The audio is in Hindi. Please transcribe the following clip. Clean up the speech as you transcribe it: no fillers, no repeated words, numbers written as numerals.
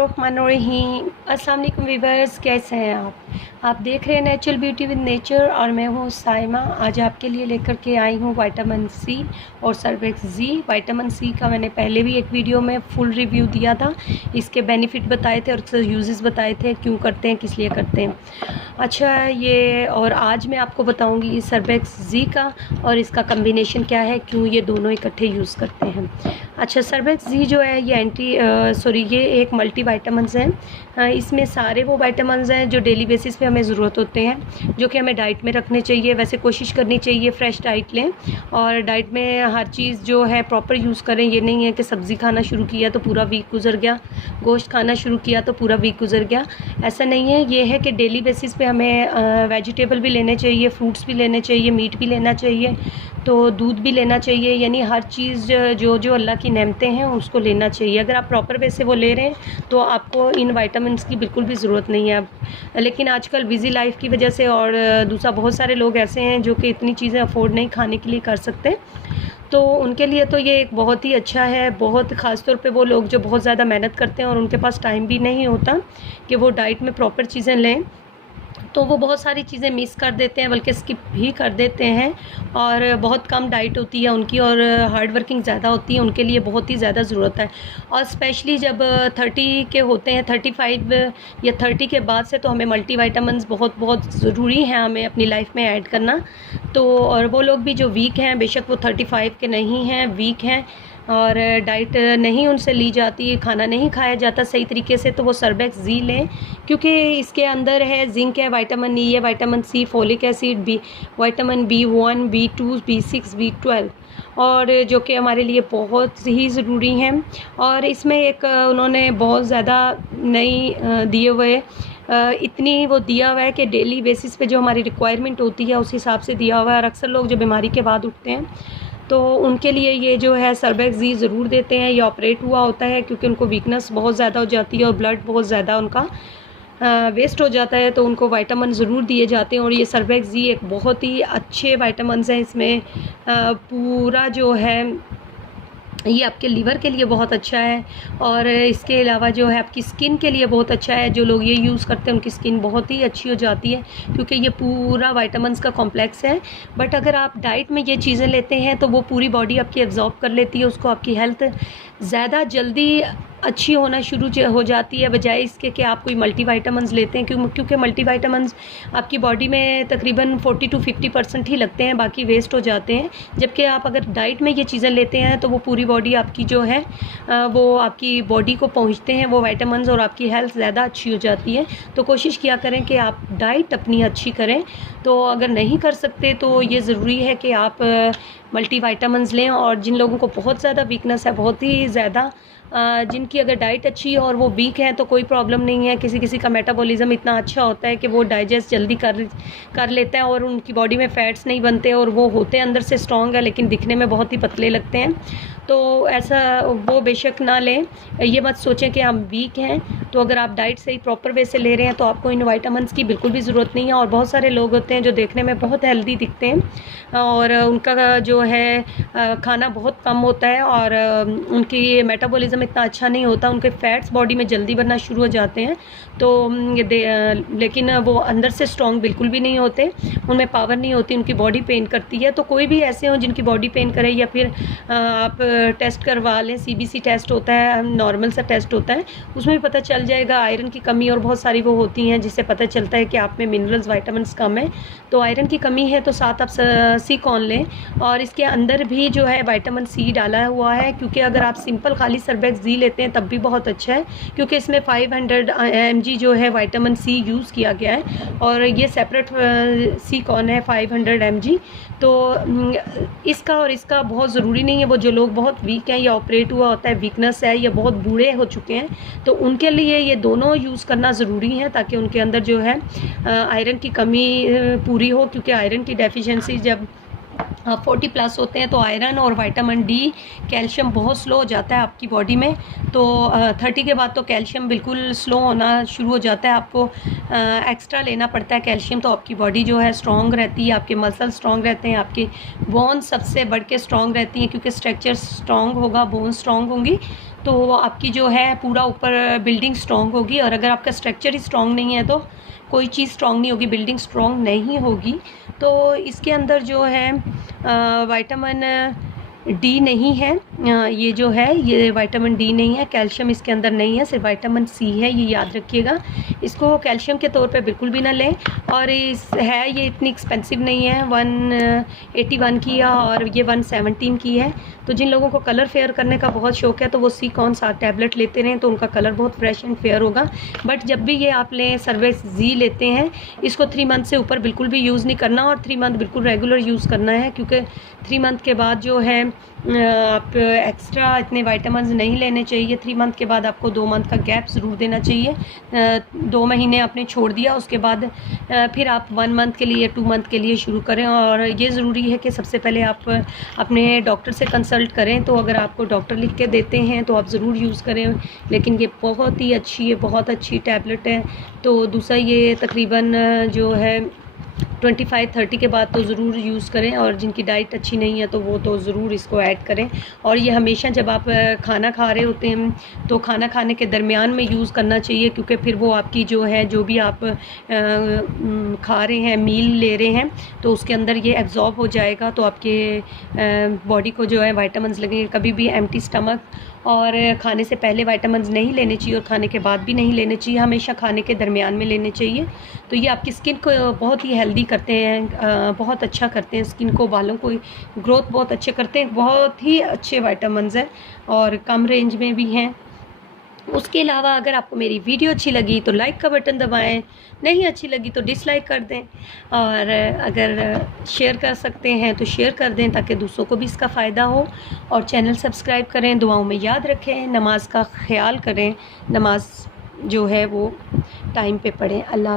बिस्मिल्लाहिर्रहमानिर्रहीम। अस्सलाम वालेकुम वीवर्स, कैसे हैं आप देख रहे हैं नेचुरल ब्यूटी विद नेचर और मैं हूँ साइमा। आज आपके लिए लेकर के आई हूँ विटामिन सी और सर्वेक्स जी। विटामिन सी का मैंने पहले भी एक वीडियो में फुल रिव्यू दिया था, इसके बेनिफिट बताए थे और इसके यूजेस बताए थे, क्यों करते हैं, किस लिए करते हैं। अच्छा, ये और आज मैं आपको बताऊँगी सर्वेक्स जी का और इसका कम्बिनेशन क्या है, क्यों ये दोनों इकट्ठे यूज़ करते हैं। अच्छा, सर्वेक्स जी जो है ये एक मल्टी वाइटामिन्स हैं। इसमें सारे वो वाइटामिन्स हैं जो डेली बेसिस पे हमें ज़रूरत होते हैं, जो कि हमें डाइट में रखने चाहिए। वैसे कोशिश करनी चाहिए फ्रेश डाइट लें और डाइट में हर चीज़ जो है प्रॉपर यूज़ करें। ये नहीं है कि सब्ज़ी खाना शुरू किया तो पूरा वीक गुजर गया, गोश्त खाना शुरू किया तो पूरा वीक गुजर गया, ऐसा नहीं है। ये है कि डेली बेसिस पे हमें वेजिटेबल भी लेने चाहिए, फ्रूट्स भी लेने चाहिए, मीट भी लेना चाहिए, तो दूध भी लेना चाहिए। यानी हर चीज़ जो जो अल्लाह की नेमतें हैं उसको लेना चाहिए। अगर आप प्रॉपर वे से वो ले रहे हैं तो आपको इन विटामिन्स की बिल्कुल भी ज़रूरत नहीं है अब। लेकिन आजकल बिज़ी लाइफ की वजह से और दूसरा बहुत सारे लोग ऐसे हैं जो कि इतनी चीज़ें अफोर्ड नहीं खाने के लिए कर सकते, तो उनके लिए तो ये एक बहुत ही अच्छा है। बहुत ख़ास तौर पे वो लोग जो बहुत ज़्यादा मेहनत करते हैं और उनके पास टाइम भी नहीं होता कि वो डाइट में प्रॉपर चीज़ें लें, तो वो बहुत सारी चीज़ें मिस कर देते हैं, बल्कि स्किप भी कर देते हैं। और बहुत कम डाइट होती है उनकी और हार्ड वर्किंग ज़्यादा होती है, उनके लिए बहुत ही ज़्यादा ज़रूरत है। और स्पेशली जब 30 के होते हैं, 35 या 30 के बाद से तो हमें मल्टी वाइटामिन्स बहुत बहुत ज़रूरी हैं हमें अपनी लाइफ में ऐड करना। तो और वो लोग भी जो वीक हैं, बेशक वो 35 के नहीं हैं, वीक हैं और डाइट नहीं उनसे ली जाती, खाना नहीं खाया जाता सही तरीके से, तो वो सर्वेक्स जी लें, क्योंकि इसके अंदर है जिंक है, विटामिन ई है, vitamin C, folic acid, vitamin B1, B2, B6, B12 और जो कि हमारे लिए बहुत ही ज़रूरी हैं। और इसमें एक उन्होंने बहुत ज़्यादा नई दिए हुए इतनी वो दिया हुआ है कि डेली बेसिस पे जो हमारी रिक्वायरमेंट होती है उस हिसाब से दिया हुआ है। और अक्सर लोग जो बीमारी के बाद उठते हैं तो उनके लिए ये जो है सर्वेक्स जी ज़रूर देते हैं। ये ऑपरेट हुआ होता है क्योंकि उनको वीकनेस बहुत ज़्यादा हो जाती है और ब्लड बहुत ज़्यादा उनका वेस्ट हो जाता है, तो उनको विटामिन ज़रूर दिए जाते हैं। और ये सर्वेक्स जी एक बहुत ही अच्छे विटामिन्स हैं। इसमें पूरा जो है ये आपके लीवर के लिए बहुत अच्छा है और इसके अलावा जो है आपकी स्किन के लिए बहुत अच्छा है। जो लोग ये यूज़ करते हैं उनकी स्किन बहुत ही अच्छी हो जाती है क्योंकि ये पूरा विटामिन्स का कॉम्प्लेक्स है। बट अगर आप डाइट में ये चीज़ें लेते हैं तो वो पूरी बॉडी आपकी एब्जॉर्ब कर लेती है, उसको आपकी हेल्थ ज़्यादा जल्दी अच्छी होना शुरू हो जाती है, बजाय इसके कि आप कोई मल्टी वाइटामिन्स लेते हैं। क्योंकि मल्टी वाइटामिन्स आपकी बॉडी में तकरीबन 40 to 50% ही लगते हैं, बाकी वेस्ट हो जाते हैं। जबकि आप अगर डाइट में ये चीज़ें लेते हैं तो वो पूरी बॉडी आपकी जो है वो आपकी बॉडी को पहुंचते हैं वो विटामिन्स और आपकी हेल्थ ज़्यादा अच्छी हो जाती है। तो कोशिश किया करें कि आप डाइट अपनी अच्छी करें। तो अगर नहीं कर सकते तो ये ज़रूरी है कि आप मल्टी वाइटामिन्स लें। और जिन लोगों को बहुत ज़्यादा वीकनेस है, बहुत ही ज़्यादा जिनकी अगर डाइट अच्छी है और वो वीक है तो कोई प्रॉब्लम नहीं है। किसी किसी का मेटाबॉलिज्म इतना अच्छा होता है कि वो डाइजेस्ट जल्दी कर लेता है और उनकी बॉडी में फ़ैट्स नहीं बनते और वो होते अंदर से स्ट्रॉन्ग है लेकिन दिखने में बहुत ही पतले लगते हैं। तो ऐसा वो बेशक ना लें। ये मत सोचें कि हम वीक हैं, तो अगर आप डाइट सही प्रॉपर वे से ले रहे हैं तो आपको इन विटामिन्स की बिल्कुल भी ज़रूरत नहीं है। और बहुत सारे लोग होते हैं जो देखने में बहुत हेल्दी दिखते हैं और उनका जो है खाना बहुत कम होता है और उनकी मेटाबॉलिज्म इतना अच्छा नहीं होता, उनके फैट्स बॉडी में जल्दी बनना शुरू हो जाते हैं। तो लेकिन वो अंदर से स्ट्रॉन्ग बिल्कुल भी नहीं होते, उनमें पावर नहीं होती, उनकी बॉडी पेन करती है। तो कोई भी ऐसे हो जिनकी बॉडी पेन करे या फिर आप टेस्ट करवा लें, CBC टेस्ट होता है, नॉर्मल सा टेस्ट होता है, उसमें भी पता चल जाएगा आयरन की कमी और बहुत सारी वो होती हैं जिससे पता चलता है कि आप में मिनरल्स विटामिन्स कम है। तो आयरन की कमी है तो साथ आप सी कॉर्न लें और इसके अंदर भी जो है विटामिन सी डाला हुआ है। क्योंकि अगर आप सिंपल खाली सर्वेक्स जी लेते हैं तब भी बहुत अच्छा है क्योंकि इसमें 500 mg जो है विटामिन सी यूज़ किया गया है और ये सेपरेट सी कॉर्न है 500 mg। तो इसका और इसका बहुत ज़रूरी नहीं है। वो जो लोग बहुत वीक हैं या ऑपरेट हुआ होता है, वीकनेस है या बहुत बूढ़े हो चुके हैं, तो उनके लिए ये दोनों यूज़ करना ज़रूरी है ताकि उनके अंदर जो है आयरन की कमी पूरी हो। क्योंकि आयरन की डेफिशिएंसी जब 40+ होते हैं तो आयरन और विटामिन डी, कैल्शियम बहुत स्लो हो जाता है आपकी बॉडी में। तो 30 के बाद तो कैल्शियम बिल्कुल स्लो होना शुरू हो जाता है, आपको एक्स्ट्रा लेना पड़ता है कैल्शियम। तो आपकी बॉडी जो है स्ट्रॉन्ग रहती है, आपके मसल स्ट्रॉन्ग रहते हैं, आपकी बोन सबसे बढ़ के स्ट्रॉन्ग रहती हैं क्योंकि स्ट्रक्चर स्ट्रॉन्ग होगा, बोन स्ट्रॉन्ग होंगी तो आपकी जो है पूरा ऊपर बिल्डिंग स्ट्रॉन्ग होगी। और अगर आपका स्ट्रक्चर ही स्ट्रॉन्ग नहीं है तो कोई चीज़ स्ट्रॉन्ग नहीं होगी, बिल्डिंग स्ट्रॉन्ग नहीं होगी। तो इसके अंदर जो है विटामिन डी नहीं है, ये जो है ये विटामिन डी नहीं है, कैल्शियम इसके अंदर नहीं है, सिर्फ विटामिन सी है, ये याद रखिएगा। इसको कैल्शियम के तौर पे बिल्कुल भी ना लें। और ये इतनी एक्सपेंसिव नहीं है, 181 की है और ये 117 की है। तो जिन लोगों को कलर फेयर करने का बहुत शौक है तो वो सी कौन सा टैबलेट लेते रहें तो उनका कलर बहुत फ्रेश एंड फेयर होगा। बट जब भी ये आप लें सर्वेक्स जी लेते हैं, इसको 3 मंथ से ऊपर बिल्कुल भी यूज़ नहीं करना और 3 मंथ बिल्कुल रेगुलर यूज़ करना है, क्योंकि 3 मंथ के बाद जो है आप एक्स्ट्रा इतने विटामिन्स नहीं लेने चाहिए। 3 मंथ के बाद आपको 2 मंथ का गैप ज़रूर देना चाहिए। 2 महीने आपने छोड़ दिया, उसके बाद फिर आप 1 मंथ के लिए 2 मंथ के लिए शुरू करें। और ये ज़रूरी है कि सबसे पहले आप अपने डॉक्टर से कंसल्ट करें। तो अगर आपको डॉक्टर लिख के देते हैं तो आप ज़रूर यूज़ करें, लेकिन ये बहुत ही अच्छी है, बहुत अच्छी टैबलेट है। तो दूसरा ये तकरीबन जो है 25-30 के बाद तो ज़रूर यूज़ करें, और जिनकी डाइट अच्छी नहीं है तो वो तो ज़रूर इसको ऐड करें। और ये हमेशा जब आप खाना खा रहे होते हैं तो खाना खाने के दरमियान में यूज़ करना चाहिए, क्योंकि फिर वो आपकी जो है जो भी आप खा रहे हैं, मील ले रहे हैं, तो उसके अंदर ये एब्जॉर्ब हो जाएगा, तो आपके बॉडी को जो है विटामिन्स लगेंगे। कभी भी एम्प्टी स्टमक और खाने से पहले विटामिन्स नहीं लेने चाहिए और खाने के बाद भी नहीं लेने चाहिए, हमेशा खाने के दरमियान में लेने चाहिए। तो ये आपकी स्किन को बहुत ही हेल्दी करते हैं, बहुत अच्छा करते हैं स्किन को, बालों को ग्रोथ बहुत अच्छे करते हैं। बहुत ही अच्छे विटामिन्स हैं और कम रेंज में भी हैं। उसके अलावा अगर आपको मेरी वीडियो अच्छी लगी तो लाइक का बटन दबाएं, नहीं अच्छी लगी तो डिसलाइक कर दें, और अगर शेयर कर सकते हैं तो शेयर कर दें ताकि दूसरों को भी इसका फ़ायदा हो। और चैनल सब्सक्राइब करें, दुआओं में याद रखें, नमाज का ख्याल करें, नमाज जो है वो टाइम पे पढ़ें। अल्लाह